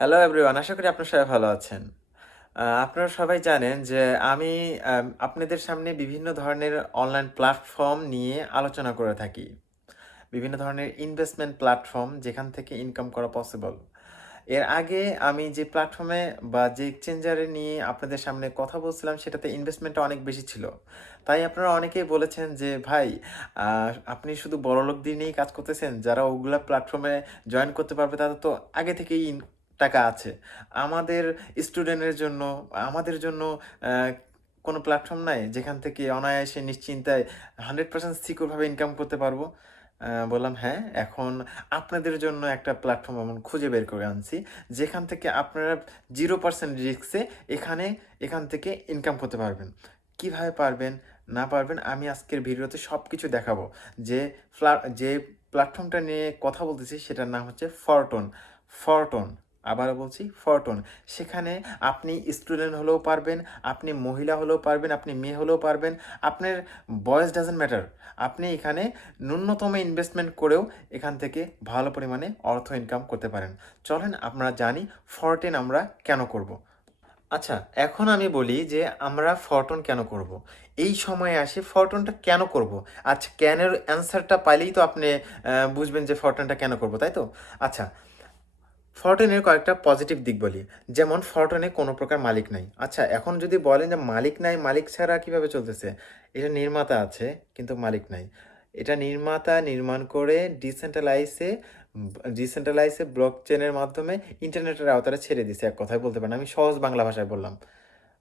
Hello everyone, আশা করি আপনারা সবাই ভালো আছেন। আপনারা সবাই জানেন যে আমি আপনাদের সামনে বিভিন্ন ধরনের অনলাইন প্ল্যাটফর্ম নিয়ে আলোচনা করে থাকি। বিভিন্ন ধরনের ইনভেস্টমেন্ট প্ল্যাটফর্ম যেখান থেকে ইনকাম করা পসিবল। এর আগে আমি যে প্ল্যাটফর্মে বা যে এক্সচেঞ্জারে নিয়ে আপনাদের সামনে কথা বলছিলাম সেটাতে ইনভেস্টমেন্টটা অনেক বেশি ছিল। তাই আপনারা অনেকেই বলেছেন যে ভাই, আপনি শুধু বড়লোকদের নিয়েই কাজ করতেছেন, যারা ওগুলা প্ল্যাটফর্মে জয়েন করতে পারবে তাদের তো আগে থেকেই টাকা আছে। আমাদের স্টুডেন্টের জন্য, আমাদের জন্য কোনো প্ল্যাটফর্ম নাই যেখান থেকে অনায়াসে নিশ্চিন্তায় 100% সিকিউরভাবে ইনকাম করতে পারবো? বললাম হ্যাঁ, এখন আপনাদের জন্য একটা প্ল্যাটফর্ম এমন খুঁজে বের করে আনছি যেখান থেকে আপনারা 0% রিস্কে এখান থেকে ইনকাম করতে পারবেন। কিভাবে পারবেন না পারবেন আমি আজকের ভিডিওতে সব কিছু দেখাবো। যে যে প্ল্যাটফর্মটা নিয়ে কথা বলতেছি সেটার নাম হচ্ছে ফরটন। ফরটন, আবারও বলছি ফরটন। সেখানে আপনি স্টুডেন্ট হলেও পারবেন, আপনি মহিলা হলেও পারবেন, আপনি মেয়ে হলেও পারবেন, আপনার বয়স ডাজেন্ট ম্যাটার। আপনি এখানে ন্যূনতম ইনভেস্টমেন্ট করেও এখান থেকে ভালো পরিমাণে অর্থ ইনকাম করতে পারেন। চলেন আমরা জানি ফরটেন আমরা কেন করব। আচ্ছা, এখন আমি বলি যে আমরা ফরটন কেন করব। এই সময়ে আসে ফরটনটা কেন করব। আচ্ছা, ক্যানের অ্যান্সারটা পাইলেই তো আপনি বুঝবেন যে ফরটনটা কেন করব, তাই তো? আচ্ছা, ফরটনের কয়েকটা পজিটিভ দিক বলি। যেমন ফরটনে কোনো প্রকার মালিক নাই। আচ্ছা, এখন যদি বলেন যে মালিক নাই, মালিক ছাড়া কিভাবে চলতেছে? এটা নির্মাতা আছে কিন্তু মালিক নাই। এটা নির্মাতা নির্মাণ করে ডিসেন্ট্রালাইজে ব্লক চেনের মাধ্যমে ইন্টারনেটের আওতায় ছেড়ে দিছে, এক কথায় বলতে পারেন। আমি সহজ বাংলা ভাষায় বললাম।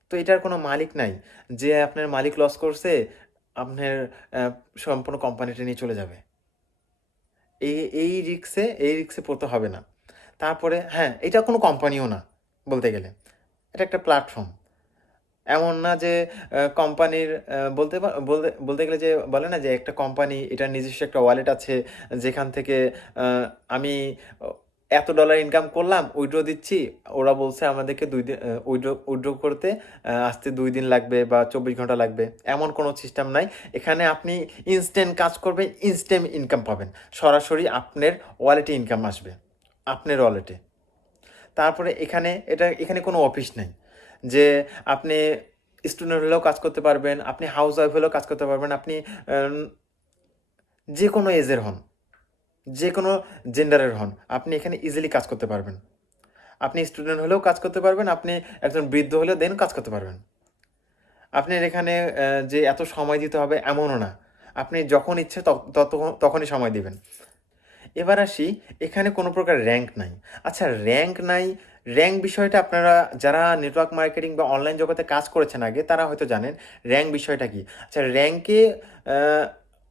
তো এটার কোনো মালিক নাই যে আপনার মালিক লস করছে, আপনার সম্পূর্ণ কোম্পানিটা নিয়ে চলে যাবে। এই রিক্সে পড়তে হবে না। তারপরে হ্যাঁ, এটা কোনো কোম্পানিও না বলতে গেলে। এটা একটা প্ল্যাটফর্ম। এমন না যে কোম্পানির বলতে গেলে যে বলে না যে একটা কোম্পানি এটার নিজস্ব একটা ওয়ালেট আছে যেখান থেকে আমি এত ডলার ইনকাম করলাম, উইথড্র দিচ্ছি। ওরা বলছে আমাদেরকে 2 দিন উইথড্র করতে আসতে 2 দিন লাগবে বা 24 ঘন্টা লাগবে। এমন কোনো সিস্টেম নাই। এখানে আপনি ইনস্ট্যান্ট কাজ করবেন, ইনস্ট্যান্ট ইনকাম পাবেন। সরাসরি আপনার ওয়ালেটে ইনকাম আসবে। আপনার ওয়ালেটে। তারপরে এখানে কোনো অফিস নেই যে আপনি স্টুডেন্ট হলেও কাজ করতে পারবেন, আপনি হাউস ওয়াইফ হলেও কাজ করতে পারবেন, আপনি আম, যে কোনো এজের হন, যে কোনো জেন্ডারের হন, আপনি এখানে ইজিলি কাজ করতে পারবেন। আপনি স্টুডেন্ট হলেও কাজ করতে পারবেন, আপনি একজন বৃদ্ধ হলেও দেন কাজ করতে পারবেন। আপনার এখানে যে এত সময় দিতে হবে এমনও না। আপনি যখন ইচ্ছে তখনই সময় দিবেন। এবার আসি, এখানে কোনো প্রকার র্যাঙ্ক নাই। আচ্ছা, র্যাঙ্ক নাই, র্যাঙ্ক বিষয়টা আপনারা যারা নেটওয়ার্ক মার্কেটিং বা অনলাইন জগতে কাজ করেছেন আগে তারা হয়তো জানেন র্যাঙ্ক বিষয়টা কি। আচ্ছা, র্যাঙ্কে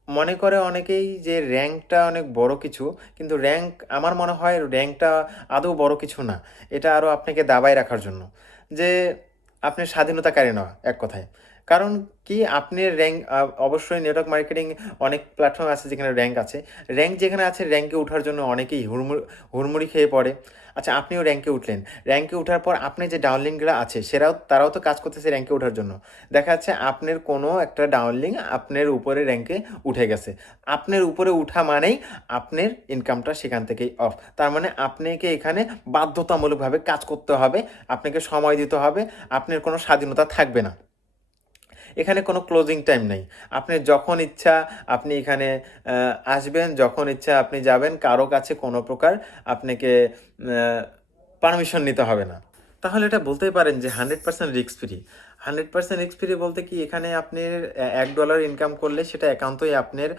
মনে করে অনেকেই যে র্যাঙ্কটা অনেক বড় কিছু, কিন্তু র্যাঙ্ক আমার মনে হয় র্যাঙ্কটা আদৌ বড় কিছু না। এটা আরও আপনাকে দাবায় রাখার জন্য, যে আপনি স্বাধীনতাকারী নয়, এক কথায়। কারণ কি, আপনি র্যাঙ্ক অবশ্যই নেটওয়ার্ক মার্কেটিং অনেক প্ল্যাটফর্ম আছে যেখানে র্যাঙ্ক আছে। র্যাঙ্ক যেখানে আছে, র্যাঙ্কে ওঠার জন্য অনেকেই হুড়মুড়ি খেয়ে পড়ে। আচ্ছা, আপনিও র্যাঙ্কে উঠলেন। র্যাঙ্কে ওঠার পর আপনি যে ডাউনলিংগুলো আছে তারাও তো কাজ করতেছে র্যাঙ্কে ওঠার জন্য। দেখা যাচ্ছে আপনার কোনো একটা ডাউনলিং আপনার উপরে র্যাঙ্কে উঠে গেছে। আপনার উপরে উঠা মানেই আপনার ইনকামটা সেখান থেকেই অফ। তার মানে আপনাকে এখানে বাধ্যতামূলকভাবে কাজ করতে হবে, আপনাকে সময় দিতে হবে, আপনার কোনো স্বাধীনতা থাকবে না। এখানে কোনো ক্লোজিং টাইম নেই। আপনি যখন ইচ্ছা আপনি এখানে আসবেন, যখন ইচ্ছা আপনি যাবেন। কারো কাছে কোনো প্রকার আপনাকে পারমিশন নিতে হবে না। তাহলে এটা বলতেই পারেন যে 100% রিস্ক ফ্রি। 100% রিস্ক ফ্রি বলতে কি, এখানে আপনি $1 ইনকাম করলে সেটা একান্তই আপনার,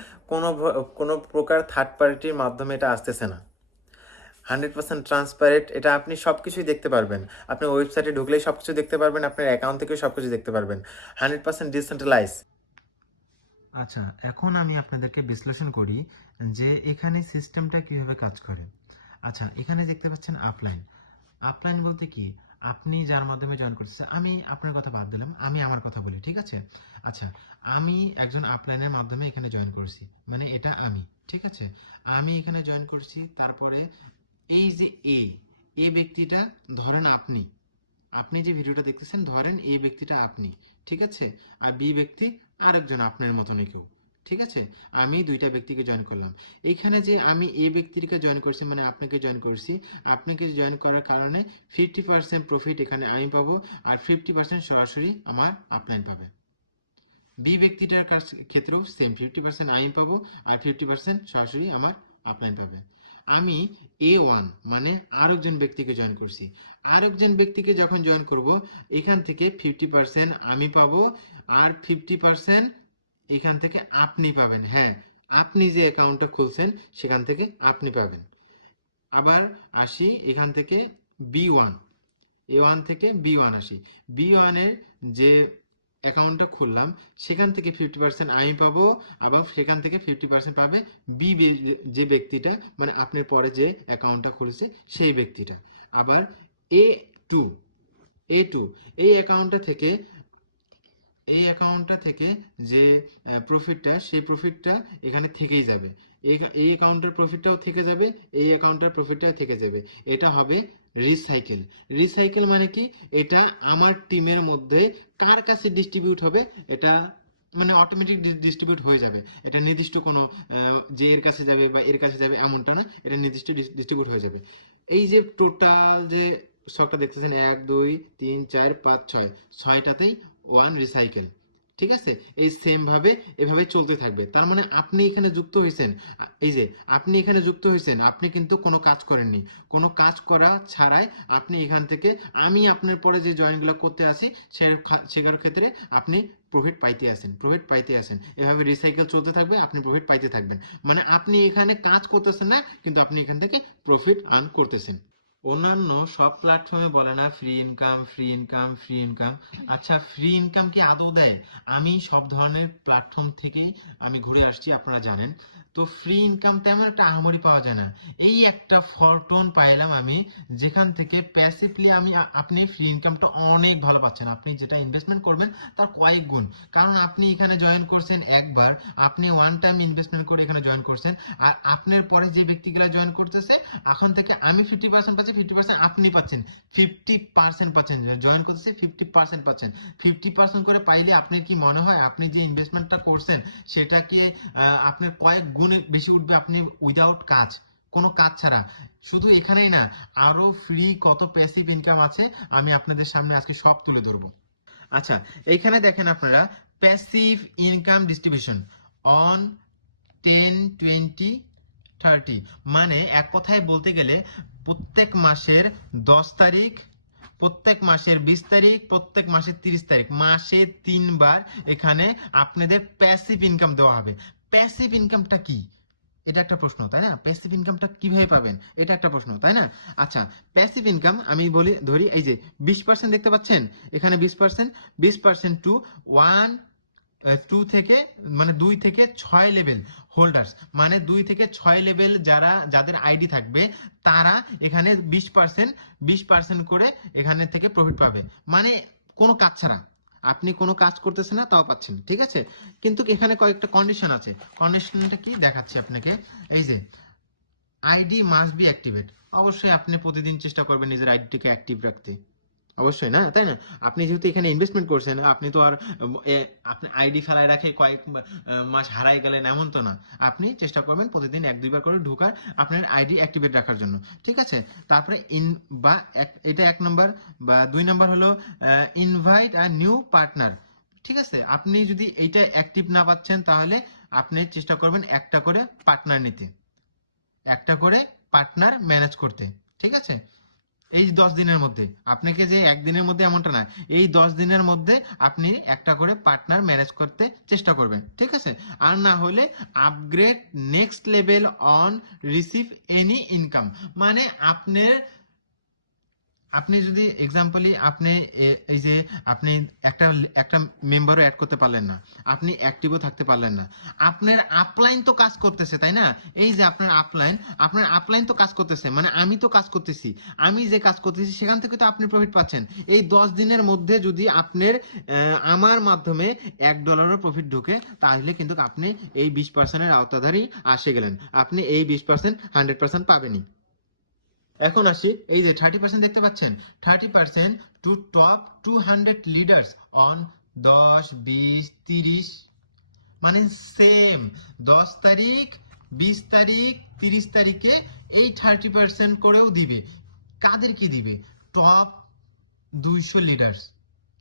কোনো প্রকার থার্ড পার্টির মাধ্যমে এটা আসতেছে না। 100% ট্রান্সপারেন্ট, এটা আপনি সব কিছুই দেখতে পারবেন। আপনি ওয়েবসাইটে ঢুকলেই সব কিছু দেখতে পারবেন, আপনার অ্যাকাউন্ট থেকেও সব কিছু দেখতে পারবেন। 100% ডিসেন্ট্রালাইজ। আচ্ছা, এখন আমি আপনাদেরকে বিশ্লেষণ করি যে এখানে সিস্টেমটা কিভাবে কাজ করে। আচ্ছা, এখানে দেখতে পাচ্ছেন আপলাইন। আপলাইন বলতে কি, আপনি যার মাধ্যমে জয়েন করতেছেন, আমি আপনার কথা বাদ দিলাম, আমি আমার কথা বলি, ঠিক আছে? আচ্ছা, আমি একজন আপলাইনের মাধ্যমে এখানে জয়েন করছি, মানে এটা আমি, ঠিক আছে? আমি এখানে জয়েন করছি। তারপরে এই যে এ ব্যক্তিটা, ধরেন আপনি, আপনি যে ভিডিওটা দেখতেছেন, ধরেন এই ব্যক্তিটা আপনি, ঠিক আছে? আর বি ব্যক্তি আরেকজন আপনার মতনই কেউ। ঠিক আছে, আমি দুইটা ব্যক্তিকে জয়েন করলাম। এইখানে যে আমি এই ব্যক্তিকে জয়েন করছি মানে আপনাকে জয়েন করছি, আপনাকে জয়েন করার কারণে 50% প্রফিট এখানে আমি পাবো, আর 50% সরাসরি আমার আপলাইন পাবে। বি ব্যক্তিটার ক্ষেত্রেও সেম 50% আমি পাবো, আর 50% সরাসরি আমার আপলাইন পাবে। আমি A1 মানে আরেকজন ব্যক্তিকে জয়েন করছি। আরেকজন ব্যক্তিকে যখন জয়েন করব, এখান থেকে 50% আমি পাবো, আর 50% এখান থেকে আপনি পাবেন। হ্যাঁ, আপনি যে অ্যাকাউন্টটা খুলছেন সেখান থেকে আপনি পাবেন। আবার আসি এখান থেকে B1, A1 থেকে B1 আসি। B1 এর যে অ্যাকাউন্টটা খুললাম সেখান থেকে 50% আমি পাবো, আবার সেখান থেকে 50% পাবে বি, যে ব্যক্তিটা মানে আপনার পরে যে অ্যাকাউন্টটা খুলেছে সেই ব্যক্তিটা। আবার A2, A2 এই অ্যাকাউন্টটা থেকে যে প্রফিটটা, সেই প্রফিটটা এখানে থেকেই যাবে। এই অ্যাকাউন্টের প্রফিটটাও থেকে যাবে, এই অ্যাকাউন্টের প্রফিটটাও থেকে যাবে। এটা হবে রিসাইকেল। রিসাইকেল মানে কি, এটা আমার টিমের মধ্যে কার কাছে ডিস্ট্রিবিউট হবে, এটা মানে অটোমেটিক ডিস্ট্রিবিউট হয়ে যাবে। এটা নির্দিষ্ট কোনো যে এর কাছে যাবে বা এর কাছে যাবে এমনটা না, এটা নির্দিষ্ট ডিস্ট্রিবিউট হয়ে যাবে। এই যে টোটাল যে স্টকটা দেখতেছেন 1 2 3 4 5 6, ছয়টাতেই 1 রিসাইকেল। ঠিক আছে, এই সেম ভাবে এভাবে চলতে থাকবে। তার মানে আপনি এখানে যুক্ত হয়েছেন, এই যে আপনি এখানে যুক্ত হয়েছেন, আপনি কিন্তু কোনো কাজ করেননি। কোনো কাজ করা ছাড়াই আপনি এখান থেকে, আমি আপনার পরে যে জয়েনগুলো করতে আসি সেগুলোর ক্ষেত্রে আপনি প্রফিট পাইতে আসেন। এভাবে রিসাইকেল চলতে থাকবে, আপনি প্রফিট পাইতে থাকবেন। মানে আপনি এখানে কাজ করতেছেন না, কিন্তু আপনি এখান থেকে প্রফিট আর্ন করতেছেন। অন্যান্য সব প্ল্যাটফর্মে বলে না free income, free income, free income. আচ্ছা, ফ্রি ইনকাম কি আদৌ দেয়? আমি সব ধরনের প্ল্যাটফর্ম থেকেই আমি ঘুরে আসছি, আপনারা জানেন। তো ফ্রি ইনকাম তেমন একটা আহামরি পাওয়া যায় না। এই একটা ফরটন পাইলাম আমি, যেখান থেকে প্যাসিভলি আপনি ফ্রি ইনকামটা অনেক ভালো পাচ্ছেন। আপনি যেটা ইনভেস্টমেন্ট করবেন তার কয়েক গুণ। কারণ আপনি এখানে জয়েন করছেন একবার, আপনি ওয়ান টাইম ইনভেস্টমেন্ট করে এখানে জয়েন করছেন, আর আপনার পরে যে ব্যক্তিগুলা জয়েন করতেছে, এখন থেকে আমি 50% পাচ্ছি, 50% আপনি পাচ্ছেন, 50% পাচ্ছেন। জয়েন করতেছে 50% পাচ্ছেন। 50% করে পাইলে আপনার কি মনে হয় আপনি যে ইনভেস্টমেন্টটা করছেন সেটা কি আপনার কয়েক গুণ বেশি উঠবে, আপনি উইদাউট কাজ, কোনো কাজ ছাড়া? শুধু এখানেই না, আরো ফ্রি কত প্যাসিভ ইনকাম আছে আমি আপনাদের সামনে আজকে সব তুলে ধরবো। আচ্ছা, এইখানে দেখেন আপনারা প্যাসিভ ইনকাম ডিস্ট্রিবিউশন অন 10 20 30, মানে এক কথায় বলতে গেলে প্রত্যেক মাসের 10 তারিখ, প্রত্যেক মাসের 20 তারিখ, প্রত্যেক মাসের 30 তারিখ, মাসে 3 বার এখানে আপনাদের প্যাসিভ ইনকাম দেওয়া হবে। প্যাসিভ ইনকামটা কি, এটা একটা প্রশ্ন, তাই না? প্যাসিভ ইনকামটা কিভাবে পাবেন, এটা একটা প্রশ্ন, তাই না? আচ্ছা, প্যাসিভ ইনকাম আমি বলি ধরি, এই যে 20% দেখতে পাচ্ছেন এখানে, 20%, 20% টু 1 2 থেকে, মানে 2 থেকে 6 লেভেল হোল্ডার্স, মানে 2 থেকে 6 লেভেল যাদের আইডি থাকবে তারা এখানে 20% করে এখানে থেকে প্রফিট পাবে। মানে কোনো কাজ ছাড়া, আপনি কোনো কাজ করতেছেন না তাও পাচ্ছেন। ঠিক আছে, কিন্তু এখানে কয়েকটা কন্ডিশন আছে। কন্ডিশনটা কি দেখাচ্ছি আপনাকে। এই যে আইডি মাস্ট বি অ্যাক্টিভেট, অবশ্যই আপনি প্রতিদিন চেষ্টা করবেন নিজের আইডিটিকে অ্যাক্টিভ রাখতে, অবশ্যই না, তাই না? আপনি যেহেতু এখানে ইনভেস্টমেন্ট করছেন, আপনি তো আর আপনি আইডি ফেলায় রাখে কয়েক মাস হারাই গেলেন এমন তো না। আপনি চেষ্টা করবেন প্রতিদিন 1 2 বার করে ঢোকার, আপনার আইডি অ্যাক্টিভেট রাখার জন্য। ঠিক আছে, তারপরে এটা 1 নম্বর। বা 2 নম্বর হলো ইনভাইট আ নিউ পার্টনার। ঠিক আছে, আপনি যদি এইটা অ্যাক্টিভ না পাচ্ছেন তাহলে আপনি চেষ্টা করবেন একটা করে পার্টনার নিতে, একটা করে পার্টনার ম্যানেজ করতে। ঠিক আছে, এই 10 দিনের মধ্যে, আপনাকে যে একদিনের মধ্যে এমনটা না, এই 10 দিনের মধ্যে আপনি একটা করে পার্টনার ম্যানেজ করতে চেষ্টা করবেন। ঠিক আছে, আর না হলে upgrade next level on receive any income, মানে আপনার, আপনি যদি এক্সাম্পলি আপনি এই যে আপনি একটা একটা মেম্বারও অ্যাড করতে পারলেন না, আপনি অ্যাক্টিভও থাকতে পারলেন না, আপনার আপলাইন তো কাজ করতেছে, তাই না? এই যে আপনার আপলাইন তো কাজ করতেছে, মানে আমি তো কাজ করতেছি, আমি যে কাজ করতেছি সেখান থেকে তো আপনি প্রফিট পাচ্ছেন। এই 10 দিনের মধ্যে যদি আপনার আমার মাধ্যমে $1 প্রফিট ঢোকে, তাহলে কিন্তু আপনি এই 20%-এর আওতাধারী আসে গেলেন, আপনি এই 20% 100% পাবেনই। এখন আসি, এই যে 30% দেখতে পাচ্ছেন, 30% টু টপ 200 লিডার্স অন 10 20 30, মানে সেম 10 তারিখ, 20 তারিখ, 30 তারিখে এই 30% করেও দিবে। কাদেরকে দিবে? Top 200 leaders.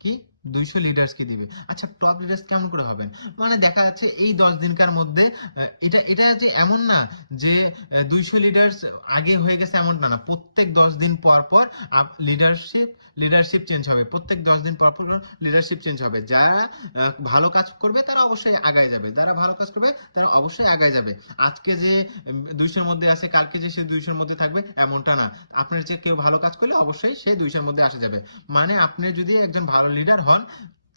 কি 200 লিডার্সকে দিবে। আচ্ছা, টপ লিডার্স কেমন করে হবেন? মানে দেখা যাচ্ছে এই 10 দিনকার মধ্যে এটা এটা যে এমন না যে 200 লিডার্স আগে হয়ে গেছে, এমন না। প্রত্যেক 10 দিন পর পর লিডারশিপ চেঞ্জ হবে। প্রত্যেক 10 দিন পর পর লিডারশিপ চেঞ্জ হবে। যারা ভালো কাজ করবে তারা অবশ্যই আগায় যাবে, যারা ভালো কাজ করবে তারা অবশ্যই আগায় যাবে। আজকে যে 200-র মধ্যে আছে, কালকে যে সে 200-র মধ্যে থাকবে এমনটা না। আপনার যে কেউ ভালো কাজ করলে অবশ্যই সে 200-র মধ্যে আসা যাবে। মানে আপনি যদি একজন ভালো লিডার হন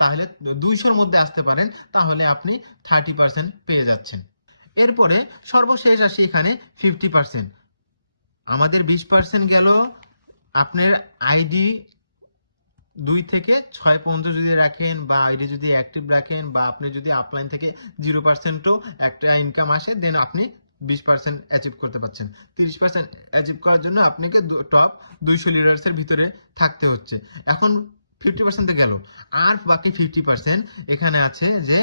তাহলে 200-র মধ্যে আসতে পারেন, তাহলে আপনি 30% পেয়ে যাচ্ছেন। এরপরে সর্বশেষ আসি এখানে 50%। আমাদের 20% গেল আপনার আইডি 2 থেকে 6 পর্যন্ত যদি রাখেন, বা আইডি যদি অ্যাক্টিভ রাখেন, বা আপনি যদি আপলাইন থেকে 0%ও একটা ইনকাম আসে, দেন আপনি 20% অ্যাচিভ করতে পারছেন। 30% অ্যাচিভ করার জন্য আপনাকে টপ 200 লিডার্সের ভিতরে থাকতে হচ্ছে। এখন 50% গেল, আর বাকি 50% এখানে আছে যে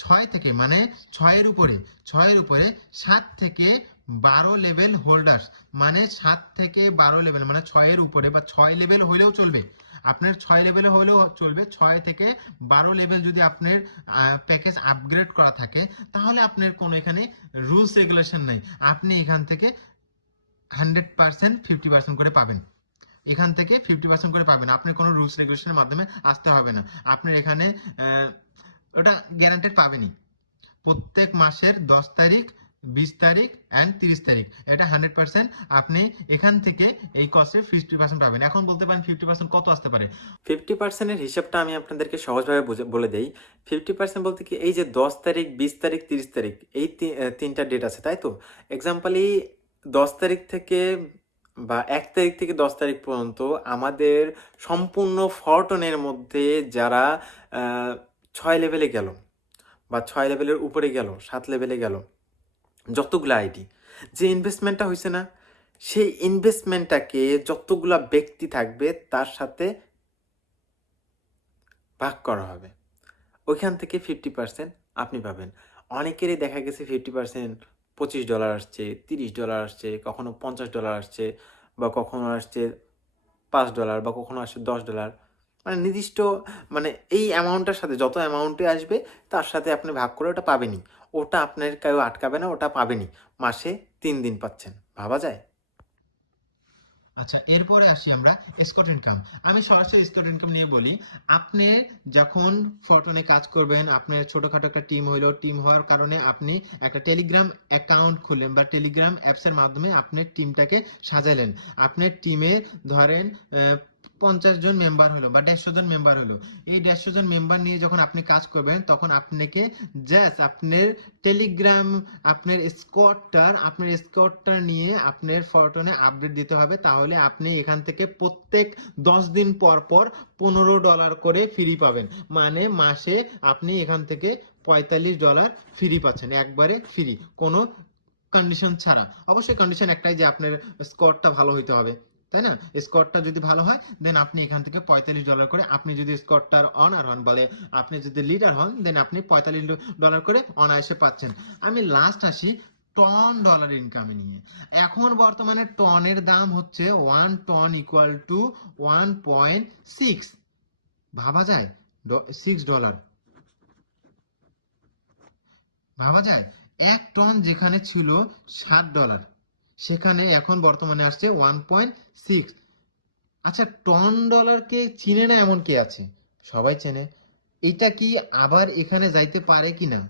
6 থেকে, মানে 6-এর উপরে 7 থেকে 12 লেভেল হোল্ডার্স। মানে 7 থেকে 12 লেভেল, মানে 6-এর উপরে বা 6 লেভেল হলেও চলবে। আপনার 6 লেভেলে হলেও চলবে। 6 থেকে 12 লেভেল যদি আপনার প্যাকেজ আপগ্রেড করা থাকে, তাহলে আপনার কোনো এখানে রুলস রেগুলেশন নাই। আপনি এখান থেকে 100% 50% করে পাবেন। এখান থেকে 50% করে পাবেন। আপনি কোনো রুলস রেগুলেশনের মাধ্যমে আসতে হবে না। আপনার এখানে ওটা গ্যারান্টেড পাবেনই। প্রত্যেক মাসের 10 তারিখ, 20 তারিখ এন্ড 30 তারিখ, এটা 100% আপনি এখান থেকে এই কস্টে 50% পাবেন। এখন বলতে পারেন 50% কত আসতে পারে? 50% এর হিসাবটা আমি আপনাদেরকে সহজভাবে বলে দেই। 50% বলতে কি, এই যে 10 তারিখ, 20 তারিখ, 30 তারিখ, এই তিনটা ডেট আছে, তাই তো? এক্সাম্পলি 10 তারিখ থেকে বা 1 তারিখ থেকে 10 তারিখ পর্যন্ত আমাদের সম্পূর্ণ ফরটনের মধ্যে যারা 6 লেভেলে গেল, বা 6 লেভেলের উপরে গেল, 7 লেভেলে গেল, যতগুলো আইডি, যে ইনভেস্টমেন্টটা হয়েছে না, সেই ইনভেস্টমেন্টটাকে যতগুলা ব্যক্তি থাকবে তার সাথে ভাগ করা হবে। ওইখান থেকে 50% আপনি পাবেন। অনেকেরই দেখা গেছে 50% $25 আসছে, $30 আসছে, কখনো $50 আসছে, বা কখনো আসছে $5, বা কখনো আসছে $10। মানে নির্দিষ্ট, মানে এই অ্যামাউন্টের সাথে যত অ্যামাউন্টে আসবে তার সাথে আপনি ভাগ করে ওটা পাবেনই। ওটা আপনার কেউ আটকাবে না, ওটা পাবেনই। মাসে 3 দিন পাচ্ছেন, ভাবা যায়? আচ্ছা, এরপরে আসি আমরা স্কট ইনকাম। আমি সরাসরি স্কট ইনকাম নিয়ে বলি। আপনি যখন ফরটনে কাজ করবেন, আপনার ছোটখাটো একটা টিম হইলো, টিম হওয়ার কারণে আপনি একটা টেলিগ্রাম অ্যাকাউন্ট খুললেন, বা টেলিগ্রাম অ্যাপসের মাধ্যমে আপনি টিমটাকে সাজালেন। আপনার টিমে ধরেন 50 জন মেম্বার হলো, বা 150 জন মেম্বার হলো। এই 150 জন মেম্বার নিয়ে যখন আপনি কাজ করবেন, তখন আপনাকে জাস্ট আপনার টেলিগ্রাম, আপনার স্কোয়াডটার নিয়ে আপনার ফরটনে আপডেট দিতে হবে। তাহলে আপনি এখান থেকে প্রত্যেক 10 দিন পর পর $15 করে ফ্রি পাবেন। মানে মাসে আপনি এখান থেকে $45 ফ্রি পাচ্ছেন, একবারে ফ্রি, কোনো কন্ডিশন ছাড়া। অবশ্যই কন্ডিশন একটাই, যে আপনার স্কোরটা ভালো হইতে হবে, তাই না? স্কোরটা যদি ভালো হয়, দেন আপনি এখান থেকে $45 করে, আপনি যদি স্কোরটার অনার হন, বলে আপনি যদি লিডার হন, দেন আপনি $45 করে অনায়াসে পাচ্ছেন। আমি লাস্ট আসি $10 ইনকামে নিয়ে। এখন বর্তমানে টনের দাম হচ্ছে 1 টন ইকুয়াল টু 1.6। ভাবা যায়? $6। ভাবা যায়? 1 টন যেখানে ছিল $7, সেখানে এখন বর্তমানে আসছে 1.6। আচ্ছা, টন ডলারকে চিনে না এমন কে আছে? সবাই চেনে। এটা কি আবার এখানে যাইতে পারে কিনা?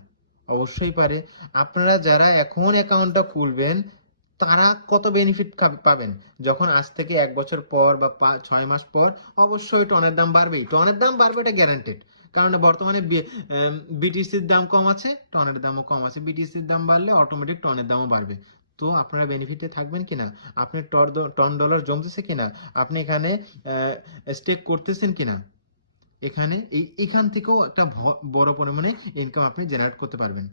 অবশ্যই পারে। আপনারা যারা এখন অ্যাকাউন্টটা খুলবেন, তারা কত বেনিফিট পাবেন যখন আজ থেকে 1 বছর পর বা 6 মাস পর অবশ্যই টনের দাম বাড়বেই। টনের দাম বাড়বে, এটা গ্যারান্টেড। কারণ বর্তমানে বিটিসির দাম কম আছে, টনের দামও কম আছে। বিটিসির দাম বাড়লে অটোমেটিক টনের দামও বাড়বে। তো আপনারা বেনিফিটে থাকবেন কিনা? আপনি টন ডলার জমতেছে কিনা? আপনি এখানে স্টেক করতেছেন কিনা? এখান থেকেও একটা বড় পরিমাণে ইনকাম আপনি জেনারেট করতে পারবেন।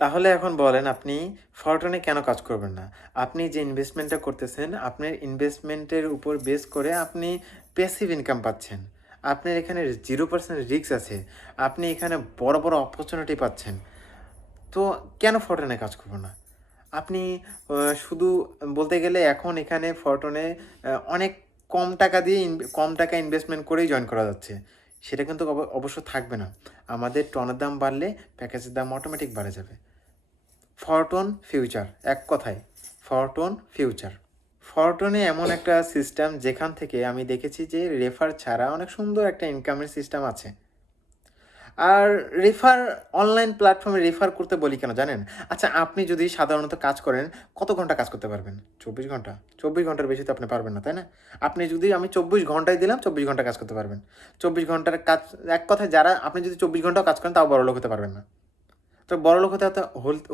তাহলে এখন বলেন, আপনি ফরটনে কেন কাজ করবেন না? আপনি যে ইনভেস্টমেন্টটা করতেছেন, আপনার ইনভেস্টমেন্টের উপর বেস করে আপনি প্যাসিভ ইনকাম পাচ্ছেন। আপনার এখানে 0% রিস্ক আছে। আপনি এখানে বড়, বড় অপরচুনিটি পাচ্ছেন। তো কেন ফরটনে কাজ করব না? আপনি শুধু বলতে গেলে এখন এখানে ফরটনে অনেক কম টাকা ইনভেস্টমেন্ট করেই জয়েন করা যাচ্ছে। সেটা কিন্তু অবশ্য থাকবে না। আমাদের টনের দাম বাড়লে প্যাকেজের দাম অটোমেটিক বাড়ে যাবে। ফরটন ফিউচার, এক কথায় ফরটন ফিউচার। ফরটনে এমন একটা সিস্টেম যেখান থেকে আমি দেখেছি যে রেফার ছাড়া অনেক সুন্দর একটা ইনকামের সিস্টেম আছে। আর অনলাইন প্ল্যাটফর্মে রেফার করতে বলি কেন জানেন? আচ্ছা, আপনি যদি সাধারণত কাজ করেন, কত ঘন্টা কাজ করতে পারবেন? 24 ঘন্টা? 24 ঘন্টার বেশি তো আপনি পারবেন না, তাই না? আপনি যদি আমি 24 ঘন্টাই দিলাম, 24 ঘন্টা কাজ করতে পারবেন। 24 ঘন্টার কাজ, এক কথায় যারা আপনি যদি 24 ঘন্টাও কাজ করেন তাও বড়লোক হতে পারবেন না। তো বড়লোক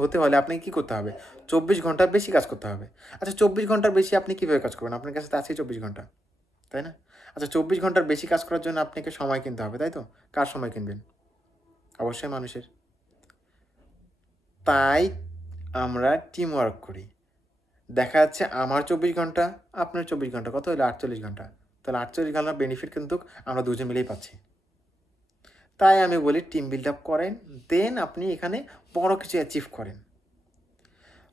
হতে হলে আপনাকে কী করতে হবে? 24 ঘন্টার বেশি কাজ করতে হবে। আচ্ছা, 24 ঘন্টার বেশি আপনি কীভাবে কাজ করবেন? আপনার কাছে তো আছেই 24 ঘন্টা, তাই না? আচ্ছা, 24 ঘন্টার বেশি কাজ করার জন্য আপনাকে সময় কিনতে হবে, তাই তো? কার সময় কিনবেন? অবশ্যই মানুষের। তাই আমরা টিম ওয়ার্ক করি। দেখা যাচ্ছে আমার 24 ঘন্টা, আপনার 24 ঘন্টা, কত হলো? 48 ঘন্টা। তাহলে 48 ঘন্টার বেনিফিট কিন্তু আমরা দুজন মিলেই পাচ্ছি। তাই আমি বলি টিম বিল্ড আপ করেন, দেন আপনি এখানে বড় কিছু অ্যাচিভ করেন।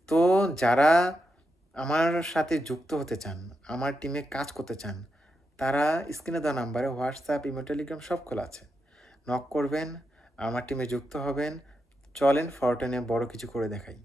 তো যারা আমার সাথে যুক্ত হতে চান, আমার টিমে কাজ করতে চান, তারা স্ক্রিনে দেওয়া নাম্বারে হোয়াটসঅ্যাপ, ইমো, টেলিগ্রাম সব খোলা আছে। নক করবেন, আমার টিমে যুক্ত হবেন। চলেন ফরটনে বড় কিছু করে দেখাই।